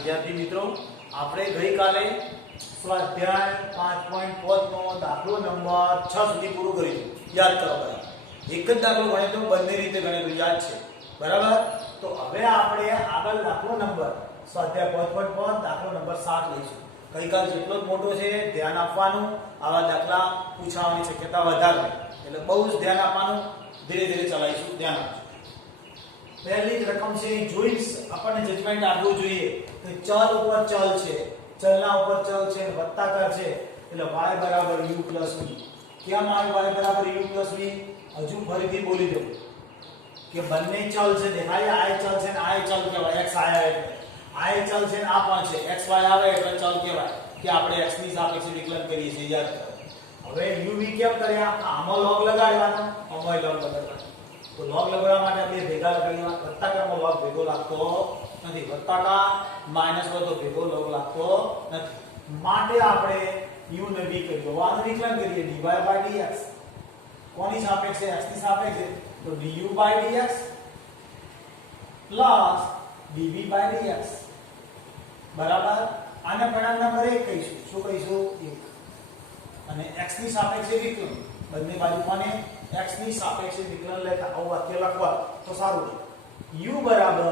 વિદ્યાર્થી મિત્રો, આપણે ગઈકાલે સ્વાધ્યાય 5.5 નો દાખલો નંબર 6 સુધી પૂરું કર્યું. યાદ કરો બરાબર. એક જ દાખલો ગણેલો, બંને રીતે ગણેલું યાદ છે બરાબર. તો હવે આપણે આગળ દાખલો નંબર સ્વાધ્યાય 5.5 દાખલો નંબર 7 લઈશું. ગઈકાલ જેટલો જ મોટો છે ધ્યાન આપવાનું, આવા દાખલા પૂછવાની શક્યતા વધારે, એટલે બહુ જ ધ્યાન આપવાનું. ધીરે ધીરે ચલાવીશું, ધ્યાન આપજો. પહેલી જ રકમ છે જોઈન્સ, આપણને જજમેન્ટ આપવું જોઈએ કે ચલ ઉપર ચલ છે, ચલના ઉપર ચલ છે, વત્તાકાર છે, એટલે y બરાબર u plus v. કેમ આવે y બરાબર u plus v? હજુ ફરીથી બોલી દઉં કે બંને ચલ છે, દેખાય આ ચલ છે ને આ ચલ કહેવાય. x આયા એટલે આ ચલ છે ને આ પણ છે, x y આવે એટલે ચલ કહેવાય કે આપણે x ની સાપેક્ષે વિકલન કરીએ છીએ. યાદ કરો. હવે u v કેમ કર્યા? આમાં log લગાડવાનો, આમાં log લગાડવાનો. તો log લગાડવા માટે બે ભેગા લગાડ્યા. વત્તાકારમાં log ભેગો લાગતો નથી, વત્તાકાર માઈનસ હોય તો ભેગો log લાગતો નથી. માટે આપણે u ને v કર્યો, આનું વિકલન કરીએ dy by dx. કોની સાપેક્ષે? x ની સાપેક્ષે, તો du by dx plus dv by dx બરાબર. આને પરિણામ નંબર 1 કહીશું. શું કહીશું? 1. અને x ની સાપેક્ષે વિકલન, બંને બાજુ કોને x ની સાપેક્ષે વિકલન લેતા આવું વાક્ય લખવા તો સારું છે. u બરાબર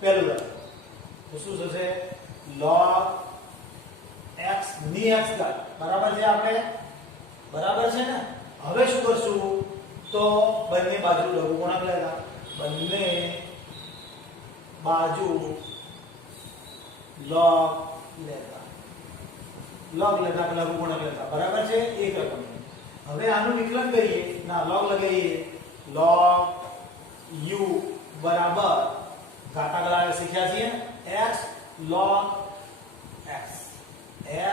પહેલું લખ તો શું થશે? log x ની x ઘાત બરાબર છે. આપણે બરાબર છે ને? હવે શું કરશું? તો બંને બાજુ લઘુગુણક લેતા, બંને બાજુ log લેતા, log લેતા લઘુગુણક લેતા બરાબર છે. એક રકમ. હવે આનું વિકલન કરીએ, ના log લગાવીએ, log u બરાબર ઘાતાંકડા શીખ્યા છીએ x log x,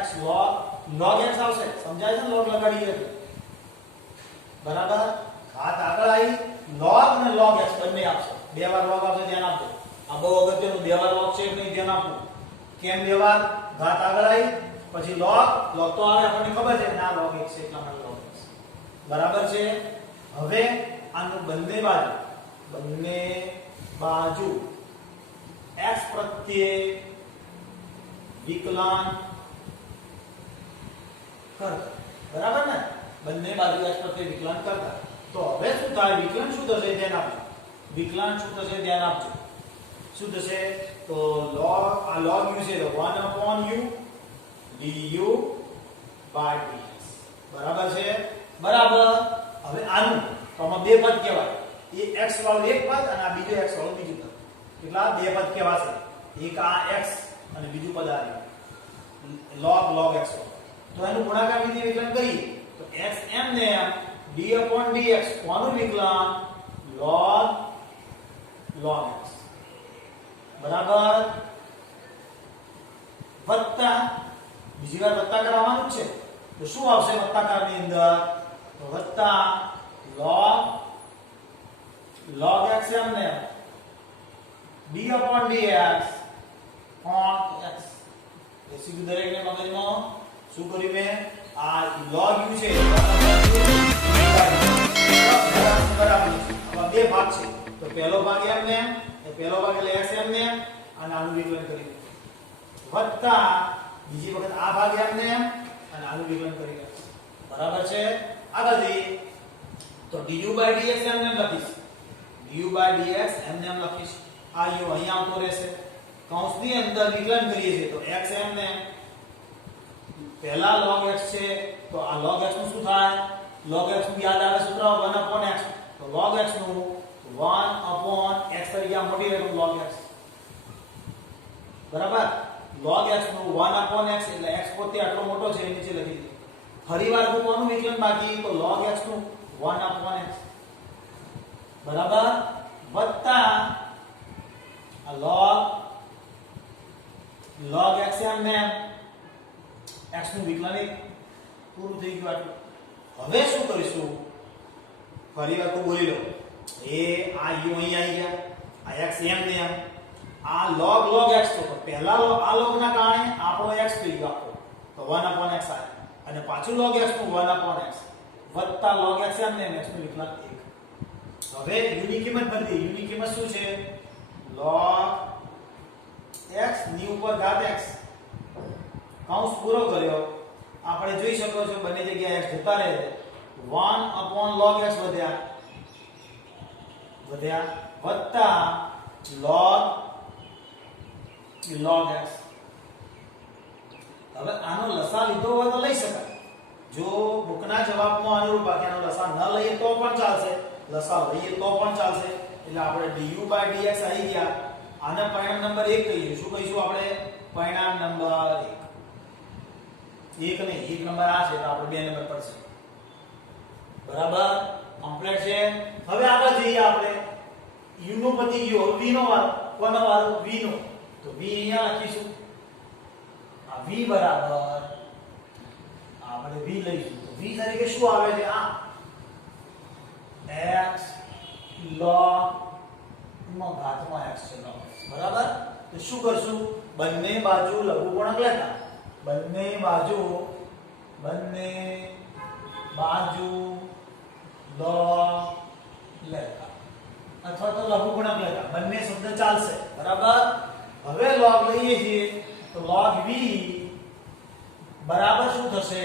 x log x આવશે. સમજાય છે? log લગાડીએ તો બરાબર. ઘાત આગળ આવી, log અને log x બંને આપશે. બે વાર log આવશે, ધ્યાન આપજો. આ બહુ અગત્યનું, બે વાર log છે એટલે ધ્યાન આપવું. કેમ બે વાર? ઘાત આગળ આવી પછી log તો આવે આપણને ખબર છે, ના log x છે એટલા માટે log x બરાબર છે. હવે આનું બંને બાજુ x પ્રત્યે વિકલન કરતા બરાબર ને? બંને બાજુ x પ્રત્યે વિકલન કરતા. તો હવે શું થાય? વિકલન શું થશે? ધ્યાન આપજો. વિકલન શું થશે? ધ્યાન આપજો. શું થશે? તો log u છે તો 1/u du by dx બરાબર છે. બરાબર. હવે આનું તો આમાં બે પદ કહેવાય. એ x વાળું એક પદ અને આ બીજો x વાળું બીજું પદ. કેટલા? બે પદ કહેવાશે. એક આ x અને બીજું પદ આ log x. તો એનું ગુણાકાર વિધિ વિકલન કરીએ તો x m ને d/dx કોનું વિકલન? log x બરાબર. વત્તા બીજી વાર વત્તા કરાવવાનું જ છે તો શું આવશે વત્તાકારની અંદર? તો વત્તા log x m ને d/dx x. એ સીધું દરેકને મગજમાં શું કર્યું મેં? આ log u છે બરાબર. આમાં બે ભાગ છે તો પહેલો ભાગ m ને, એ પહેલો ભાગ એટલે x m ને, અને આનું વિકલન કરી વત્તા બીજી વખત આ ભાગ m ને અને આનું વિકલન કરી બરાબર છે. આગળથી તો du by dx એમને લખીશ, du by dx એમને લખીશ. આ u અહીંયા આવતો રહેશે. કૌંસની અંદર વિકલન કરીએ છીએ તો x m ને પહેલા log x છે તો આ log x નું શું થાય? log x નું યાદ આવે સૂત્ર 1/x. તો log x નું 1/x તરીકે આ મોટી રકમ log x બરાબર. log x નું 1/x એટલે x પોતે આટલો મોટો છે, નીચે લખી દીધું. ફરીવાર કોનું વિકલન બાકી? તો log x નું 1/x બરાબર. વત્તા આ log x ને x નું વિકલન પૂરું થઈ ગયું આટલું. હવે શું કરીશું? ફરીવાર તો બોલી લો. એ આ u અહીં આવી ગયા, આ x m ને આ log x તો પહેલા આ log ના કારણે આપણો x થઈ ગયો આપણો તો 1/x આવે, અને પાછું log x નું 1/x વત્તા log x m ને x નું વિકલન 1. હવે u ની કિંમત બદલી. u ની કિંમત શું છે? log x ની ઉપર ઘાત x કૌંસ પૂરો કર્યો આપણે જોઈ શકો છો બંને જગ્યાએ x જતા રહે 1 log x વધ્યા વત્તા log x. હવે આનો લસા લીધો હોય તો લઈ શકાય જો બુકના જવાબમાં અનુરૂપ આનો લસા ન લઈએ તો પણ ચાલશે લસા લઈએ તો પણ ચાલશે એટલે આપણે du/dx આવી ગયા આને પરિણામ નંબર 1 કહીએ શું કહીશું આપણે પરિણામ નંબર 1 1 ને 1 નંબર આ છે તો આપણે 2 નંબર પડશે બરાબર કમ્પ્લીટ છે. હવે આગળ જઈએ આપણે u નો પતી ગયો v નો વારો કોનો વારો v નો તો v અહીંયા લખીશું આ v બરાબર આપણે v લઈશું તો v તરીકે શું આવે છે આ x log માં ઘાતમાં x છે log x બરાબર તો શું કરશું બંને બાજુ લઘુગુણક લેતા બંને બાજુ log લેતા અથવા તો લઘુગુણક લેતા બંને શબ્દ ચાલશે બરાબર. હવે log લઈએ છીએ તો log v બરાબર શું થશે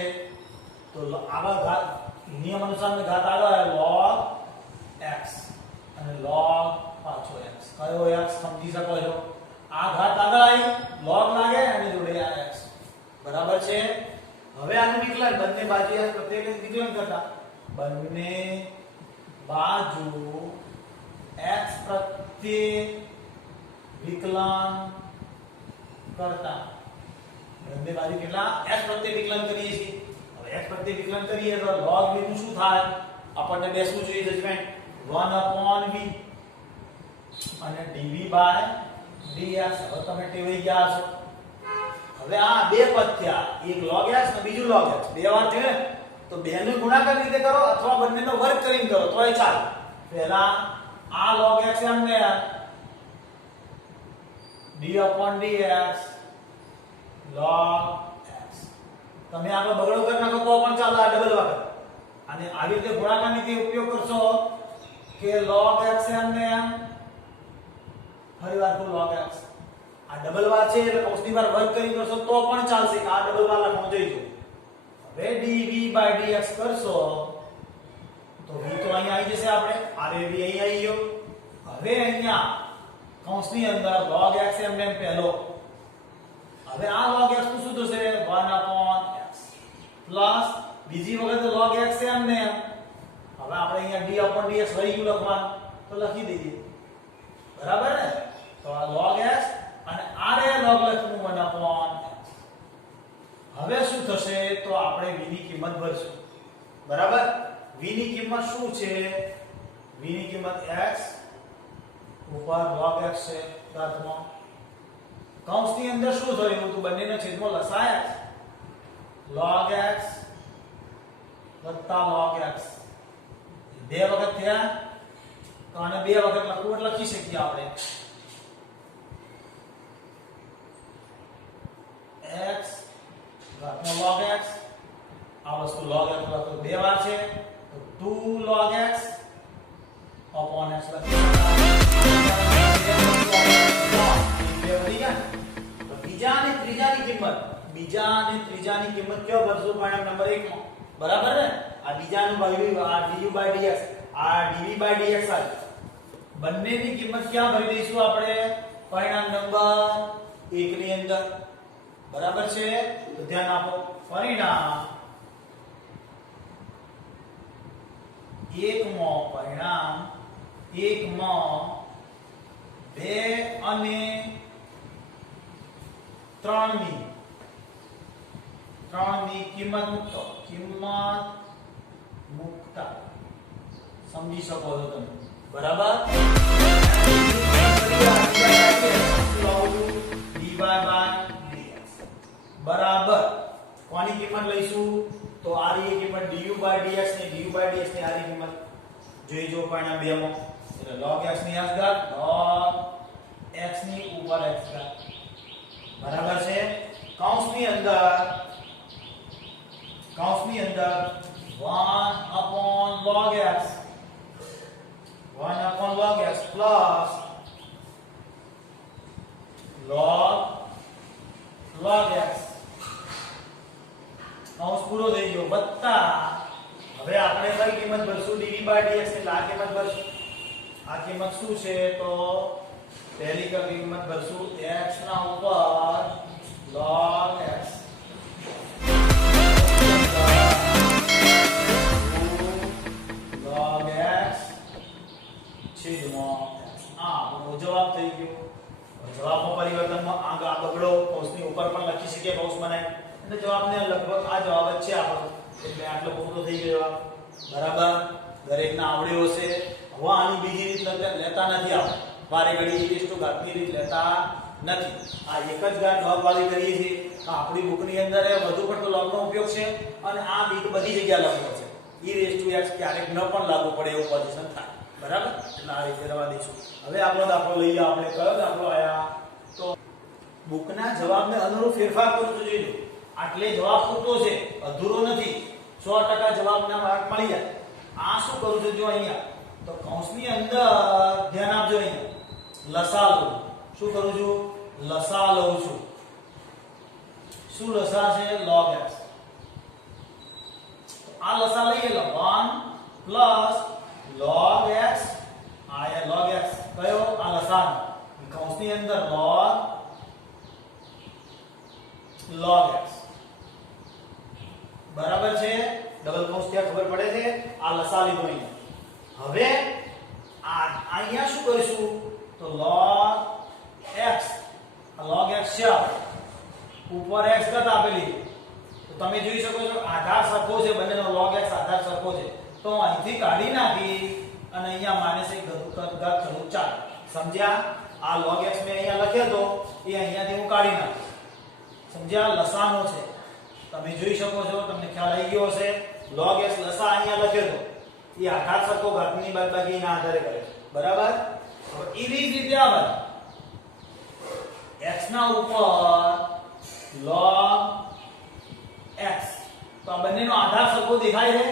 તો આગળ ઘાત નિયમ અનુસાર ઘાત આગળ log x અને log પાછો x કયો x સમજી શકો છો આ ઘાત આગળ આવી log લાગે અને જોડે આ x બરાબર છે. હવે આનું વિકલન બંને બાજુ પ્રત્યેક વિકલન કરતા બંને બાજુ x પ્રત્યે વિકલન કરતા બંને બાજુ કેટલા x પ્રત્યે વિકલન કરીએ છીએ હવે x પ્રત્યે વિકલન કરીએ તો log v નું શું થાય આપણને બેસવું જોઈએ જજમેન્ટ 1/v અને dv/dx હવે તમે ટેવાઈ ગયા છો. હવે આ બે પદ થયા એક log x અને બીજું log x બે વાર છે તો બેનો ગુણાકાર રીતે કરો અથવા બંનેનો વર્ગ કરીને કરો તોય ચાલે. પહેલા આ log x એમને d/dx log x તમે આગળ બગડો કરી નાખો તો પણ ચાલે આ ડબલ વખત અને આવી રીતે ગુણાકાર નીતિ ઉપયોગ કરશો કે log x એમને ફરીવાર તો log x આ ડબલ વાર છે એટલે કૌંસની વાર વર્ગ કરી કરશો તો પણ ચાલશે આ ડબલ વાર લખવાનું જોઈજો. હવે dv/dx કરશો તો v તો અહીંયા આવી જશે આપણે આરે v અહીં આવી ગયો. હવે અહીંયા કૌંસની અંદર log x એમને પહેલો હવે આ log x નું શું થશે 1/x પ્લસ બીજી વખત log x એમને હવે આપણે અહીંયા d/dx રહી ગયું લખવાનું તો લખી દઈએ બરાબર ને તો આ log x અને આરે log x નું 1/x. હવે શું થશે તો આપણે v ની કિંમત ભરશું બરાબર. v ની કિંમત શું છે v ની કિંમત x ઉપર log x છે ઘાતમાં કૌંસની અંદર શું થયું તો બંનેના છેદમાં લસાઅ x log x log x બે વખત થયા તો આને બે વખત લખવું એટલે લખી શકીએ આપણે x ઘાતમાં log x આ વસ્તુ log x લખો બે વાર છે તો 2 log x upon x લખીએ બીજા અને ત્રીજાની કિંમત કયો ભરશો પરિણામ નંબર 1 માં બરાબર ને આ બીજાનું ભાઈ આ du/dx આ dv/dx આ બંનેની કિંમત ક્યાં ભરી દઈશું આપણે પરિણામ નંબર 1 ની અંદર બરાબર છે તો ધ્યાન આપો પરિણામ 1 માં 2 અને 3 ની કિંમત મુકતા સમજી શકો છો તમે બરાબર. dy/dx બરાબર કોની કિંમત લઈશું તો આ ની કિંમત du/dx ની du/dx ની આ કિંમત જોઈ જો પરિણામ 2 માં એટલે log x ની x ઘાત log x ની ઉપર x ઘાત બરાબર છે. કૌંસની અંદર 1/log x plus log x કૌંસ પૂરો થઈ ગયો વત્તા હવે આપણે કઈ કિંમત ભરશું dv dx એટલે આ કિંમત ભરશું આ કિંમત શું છે તો પહેલી કિંમત ભરશું x ના ઉપર log x log x છેદમાં x આ આપણો જવાબ થઈ ગયો જવાબમાં પરિવર્તનમાં આગળ બગડો કૌંસની ઉપર પણ લખી શકીએ કૌંસ બનાવી એટલે જવાબને લગભગ આ જવાબ જ છે આપણો એટલે આટલો પૂરો થઈ ગયો બરાબર દરેકને આવડ્યો હશે હવે આની બીજી રીત લેતા નથી આપણે વારે ઘડી ઘાતની રીત લેતા નથી આ એક જ ઘાત log વાળી કરીએ છીએ આપણી બુકની અંદર વધુ પડતો log નો ઉપયોગ છે અને આ બધી જગ્યાએ લાગુ પડશે e⁻x ક્યારેક ન પણ લાગુ પડે એવું પોઝિશન થાય બરાબર એટલે આ રીતે રવા દઈશું હવે આપણો દાખલો લઈએ આપણે કયો દાખલો આયા તો બુકના જવાબને અનુરૂપ ફેરફાર કરવું જોઈએ આટલે જવાબ પૂરતો છે અધૂરો નથી 100% જવાબના માર્ક મળી જાય આ શું કરું છું જો અહીંયા તો કૌંસની અંદર ધ્યાન આપજો અહીંયા લસા લઉં શું કરું છું લસા લઉં છું શું લસા છે log x આ લસા લઈએ લો 1 log x આયા log x કયો આ લસા કૌંસની અંદર log x બરાબર છે ડબલ કૌંસ ત્યાં ખબર પડે છે આ લસા લીધો અહીંયા હવે આ અહીંયા શું કરીશું તો log x છે ઉપર x ઘાત આપેલી તો તમે જોઈ શકો છો આધાર સરખો છે બંનેનો log x આધાર સરખો છે તો અહીંથી કાઢી નાખી અને અહીંયા -1 ઘાત ચલો ચાલ સમજ્યા આ log x મેં અહીંયા લખ્યો તો એ અહીંયાથી હું કાઢી નાખું સમજ્યા લસાનો છે તમે જોઈ શકો છો તમને ખ્યાલ આવી ગયો હશે log x લસા અહીંયા લખ્યો તો એ આધાર સરખો ઘાતની બાદબાકીના આધારે કરે છે બરાબર હવે એવી જ રીતે આ x ના ઉપર log x તો આ બંનેનો આધાર સરખો દેખાય છે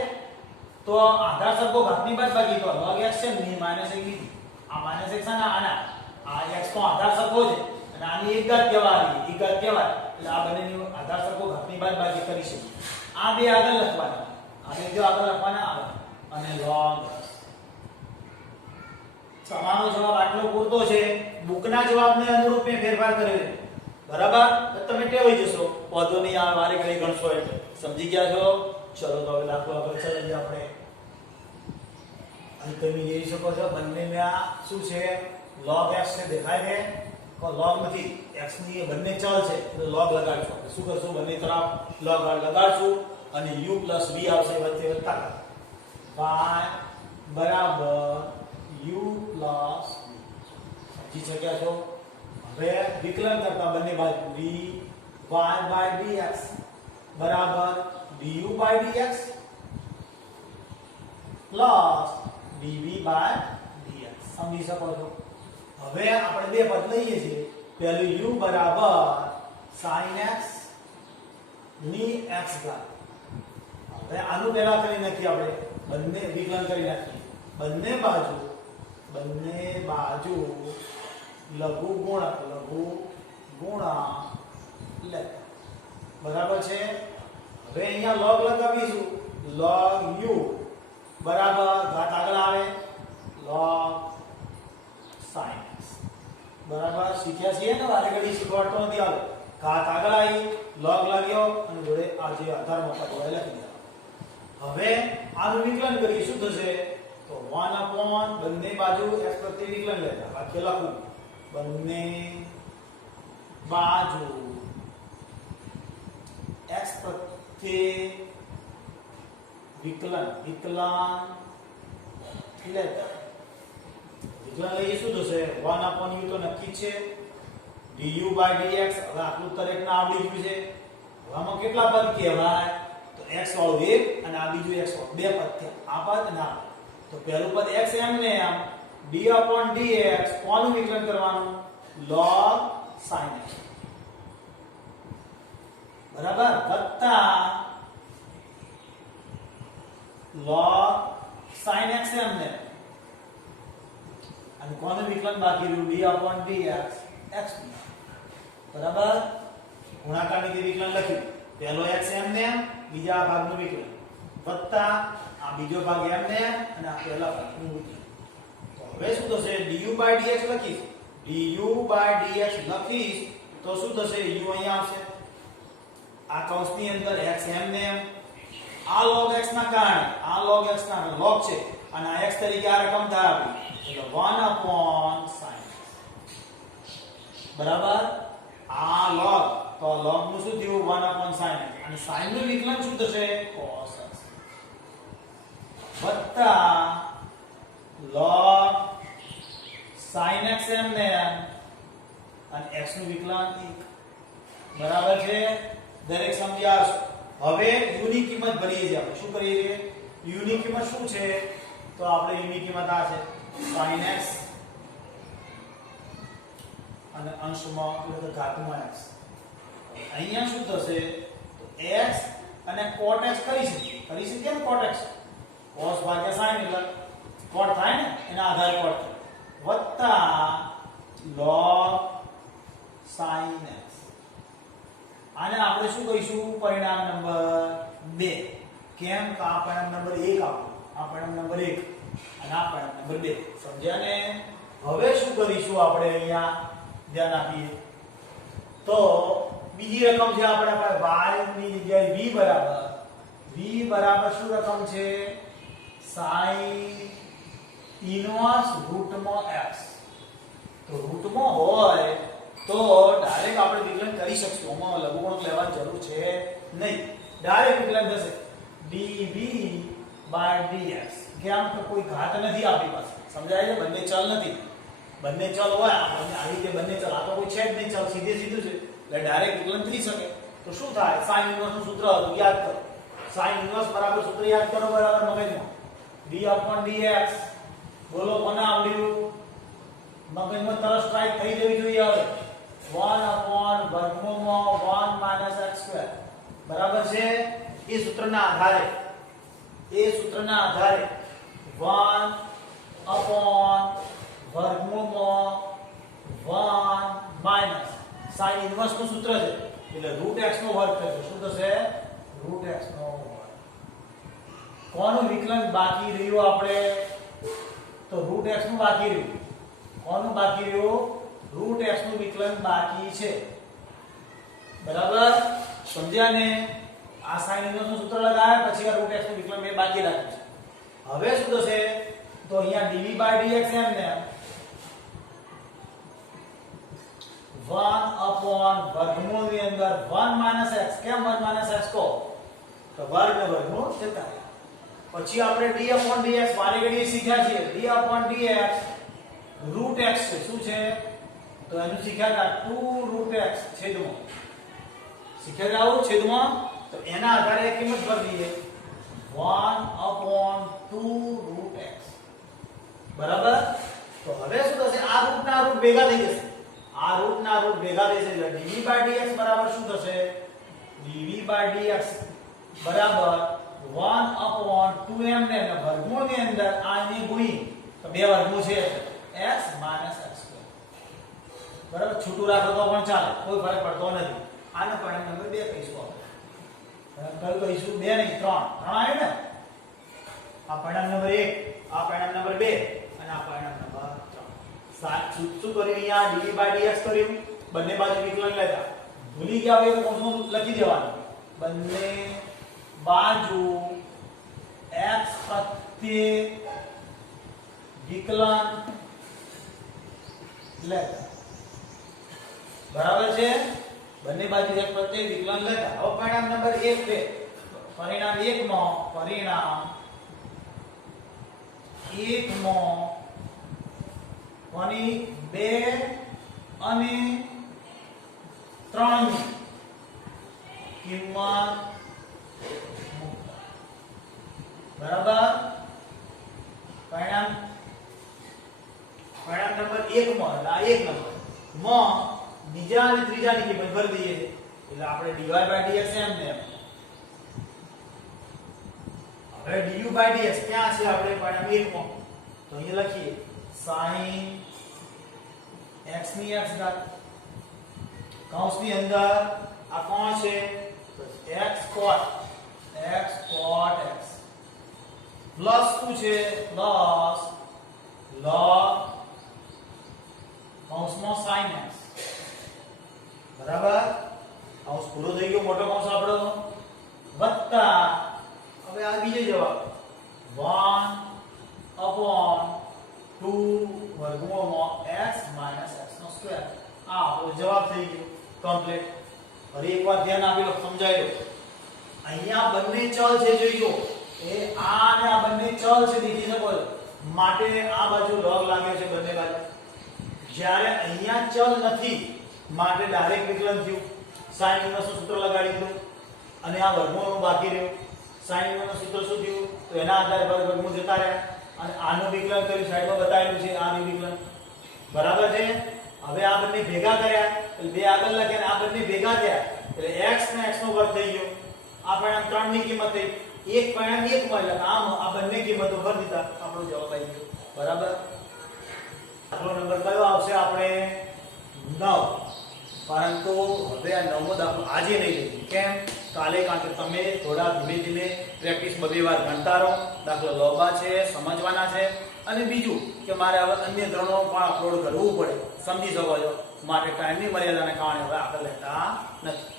તો આધાર સરખો ઘાતની બાદબાકી તો log x છે ને -1 લીધી આ -1 છે ને આ x નો આધાર સરખો છે અને આની એક ઘાત કહેવાય એટલે આ બંનેનો આધાર સરખો ઘાતની બાદબાકી કરી શકીએ આ બે આગળ લખવાના આ બે જો આગળ લખવાના આવે અને log સમાનો જવાબ આટલો પૂરતો છે બુકના જવાબને અનુરૂપ મેં ફેરફાર કર્યો છે બરાબર તમે ટેવાઈ જશો વાંધો નહીં આ વારે ઘડી ગણશો એટલે સમજી ગયા છો ચલો તો હવે દાખલો આગળ ચલાવીએ આપણે અહીં તમે જોઈ શકો છો બંનેમાં શું છે log x છે દેખાય છે તો log નથી x ની બંને ચલ છે એટલે log લગાડશું આપણે શું કરશું બંને તરફ log લગાડશું અને u v આવશે વચ્ચે વત્તા y બરાબર u સમજી શક્યા છો હવે વિકલન કરતા બંને બાજુ dy dx બરાબર du dx dv dx સમજી શકો છો હવે આપણે બે પદ લઈએ છીએ પહેલું u બરાબર sin x ની x ઘાત હવે આનું પહેલા કરી નાખીએ આપણે બંને વિકલન કરી નાખીએ બંને બાજુ લઘુ ગુણક લેતા બરાબર છે હવે અહીંયા log લગાવીશું log u બરાબર ઘાત આગળ આવે log sin x બરાબર શીખ્યા છીએ ને વારે ઘડી શીખવાડતો નથી આવે ઘાત આગળ આવી log લાગ્યો અને જોડે આ જે આધારમાં પદ લખી દીધા હવે આનું વિકલન કરીએ શું થશે તો 1 બંને બાજુ x પ્રત્યે વિકલન લેતા વાક્ય લખું બંને બાજુ x પ્રત્યે વિકલન લેતા વિકલન લઈએ શું થશે 1 u તો નક્કી છે du dx હવે આટલું દરેકને આવડી ગયું છે આમાં કેટલા પદ કહેવાય તો x વાળું એક અને આ બીજું x વાળું બે પદ છે આ પદ અને આ તો પહેલું પદ x એમને આમ d/dx કોનું વિકલન કરવાનું log sin x બરાબર વત્તા log sin x એમને અને કોનું વિકલન બાકી રહ્યું d/dx x બરાબર. ગુણાકારની રીતે વિકલન લખ્યું. પહેલો x એમને, બીજા આ ભાગનું વિકલન વત્તા આ બીજો ભાગ એમને અને આ પહેલા ભાગનું વિકલન. તો હવે શું થશે? du/dx લખીશ. du/dx લખીશ તો શું થશે? u અહીંયા આવશે. આ કૌંસની અંદર x એમને, આ log x ના કારણે, આ log x ના log છે અને આ x તરીકે આ રકમ થાય આપી એટલે 1/sin. બરાબર. આ log તો log નું શું થયું? 1/sin અને sin નું વિકલન શું થશે? cos x વત્તા log sin x એમને અને x નું વિકલન 1. બરાબર છે. દરેક સમજી આવશે. હવે u ની કિંમત ભરીએ છીએ. આપણે શું કરીએ છીએ? u ની કિંમત શું છે? તો આપણે u ની કિંમત આ છે sin x અને અંશમાં એટલે કે ઘાતમાં x. અહીંયા શું થશે? તો x અને cot x કરીશું કેમ cot x? cos ભાગ્યા sin એટલે cot થાય ને, એના આધારે cot થાય. વત્તા log sin x. આને આપણે શું કહીશું? પરિણામ નંબર 2. કેમ? કે આ પરિણામ નંબર 1 આપણું, આ પરિણામ નંબર 1 અને આ પરિણામ નંબર 2. સમજ્યા ને? હવે શું કરીશું આપણે? અહીંયા ધ્યાન આપીએ તો બીજી રકમ છે આપણા પાસે y ની જગ્યાએ v બરાબર શું રકમ છે? sin ઇન્વર્સ રૂટમાં x. તો રૂટમાં હોય તો ડાયરેક્ટ આપણે વિકલન કરી શકશું. આમાં લઘુગુણક લેવાની જરૂર છે નહીં. ડાયરેક્ટ વિકલન થશે dv/dx. કેમ? તો કોઈ ઘાત નથી આપણી પાસે. સમજાય છે? બંને ચલ નથી. બંને ચલ હોય આપણને આ રીતે બંને ચલ, આ તો કોઈ છે જ નહીં ચલ, સીધે સીધું છે એટલે ડાયરેક્ટ વિકલન થઈ શકે. તો શું થાય? sin ઇન્વર્સ નું સૂત્ર હતું, યાદ કરો. sin ઇન્વર્સ બરાબર સૂત્ર યાદ કરો બરાબર મગજમાં. d/dx. બોલો કોને આવડ્યું? મગજમાં તરત સ્ટ્રાઇક થઈ જવી જોઈએ. હવે 1/1 x². બરાબર છે. એ સૂત્રના આધારે 1/1 sin ઇન્વર્સ નું સૂત્ર છે એટલે √x નો વર્ગ થશે. શું થશે? √x નો વર્ગ. કોનું વિકલન બાકી રહ્યું આપણે? તો √x નું બાકી રહ્યું. કોનું બાકી રહ્યું? √x નું વિકલન બાકી છે. બરાબર. સમજ્યા ને? આ sin ઇન્વર્સ નું સૂત્ર લગાવ્યા પછી આ √x નું વિકલન બે બાકી રાખ્યું છે. હવે શું થશે? તો અહીંયા dv/dx એમને 1/વર્ગમૂળ ની અંદર 1 - x. કેમ 1 - x કહો? તો વર્ગ ને વર્ગમૂળ જતા રહ્યા. પછી આપણે d/dx વારે ઘડીએ શીખ્યા છીએ. d/dx √x છે. શું છે? તો એનું શીખ્યા હતા 2√x છેદમાં. શીખ્યા આવું છેદમાં. તો એના આધારે કિંમત ભરી દઈએ 1/2√x. બરાબર. તો હવે શું થશે? આ રૂટ ના રૂટ ભેગા થઈ જશે. આ રૂટ ના રૂટ ભેગા થઈ જશે એટલે dv/dx બરાબર શું થશે? dv/dx બરાબર 1/2m ને વર્ગમૂળ ની અંદર આને ગુણી તો બે વર્ગમૂળ છે x - x². બરાબર. છૂટું રાખો તો પણ ચાલે, કોઈ ફરક પડતો નથી. આને પરિણામ નંબર 2 કહીશું આપણે. કયું કહીશું? 2 નહીં 3. 3 આવ્યું ને? આ પરિણામ નંબર 1, આ પરિણામ નંબર 2 અને આ પરિણામ નંબર 3. શું કર્યું? અહીંયા dv/dx કર્યું. બંને બાજુ વિકલન લેતા. ભૂલી ગયા હોય તો કૌંસમાં લખી દેવાનું. બંને બાજુ x પ્રત્યે વિકલન લેતા. બરાબર છે. બંને બાજુ x પ્રત્યે વિકલન લેતા. હવે પરિણામ નંબર 1 છે. પરિણામ 1 માં કોની 2 અને 3 ની કિંમત મૂકતા. બરાબર. પરિણામ નંબર 1 માં એટલે આ 1 નંબર માં બીજા અને ત્રીજાની કિંમત ભરી દઈએ એટલે આપણે dy/dx એમને. હવે du/dx ક્યાં છે? આપણે પરિણામ 1 માં તો અહીંયા લખીએ sin x ની x ઘાત કૌંસની અંદર આ કોણ છે x cot x પ્લસ શું છે પ્લસ log કૌંસમાં sin x બરાબર કૌંસ પૂરો થઈ ગયો મોટો કૌંસ આપણો વત્તા હવે આ બીજો જવાબ 1/2 વર્ગમૂળમાં x - x નો સ્ક્વેર આ આપણો જવાબ થઈ ગયો કમ્પ્લીટ ફરી એકવાર ધ્યાન આપી લો સમજાઈ લો અહીંયા બંને ચલ છે જોઈ લો એ આ અને આ બંને ચલ છે દેખી શકો છો માટે આ બાજુ log લાગ્યો છે બંને બાજુ જ્યારે અહીંયા ચલ નથી માટે ડાયરેક્ટ વિકલન થયું sin ઇન્વર્સ નું સૂત્ર લગાડી દીધું અને આ વર્ગમૂળનું બાકી રહ્યું sin ઇન્વર્સ નું સૂત્ર શું થયું તો એના આધારે વર્ગમૂળ જતા રહ્યા અને આનું વિકલન કર્યું સાઈડમાં બતાવેલું છે આનું વિકલન બરાબર છે હવે આ બંને ભેગા કર્યા એટલે બે આગળ લખ્યા આ બંને ભેગા થયા એટલે x ને x નો વર્ગ થઈ ગયો આ પરિણામ 3 ની કિંમત થઈ એક પરિણામ 1 માં એટલે આમ આ બંને કિંમતો ભરી દીધા આપણો જવાબ આવી ગયો બરાબર દાખલો નંબર કયો આવશે આપણે 9 પરંતુ હવે આ 9મો દાખલો આજે નહીં લઈએ કેમ કાલે કારણ કે તમે થોડા ધીમે ધીમે પ્રેક્ટિસ બે વાર ગણતા રહો દાખલો લોબા છે સમજવાના છે અને બીજું કે મારે હવે અન્ય ધોરણો પણ અપલોડ કરવું પડે સમજી શકો છો માટે ટાઈમની મર્યાદાને કારણે હવે આગળ લેતા નથી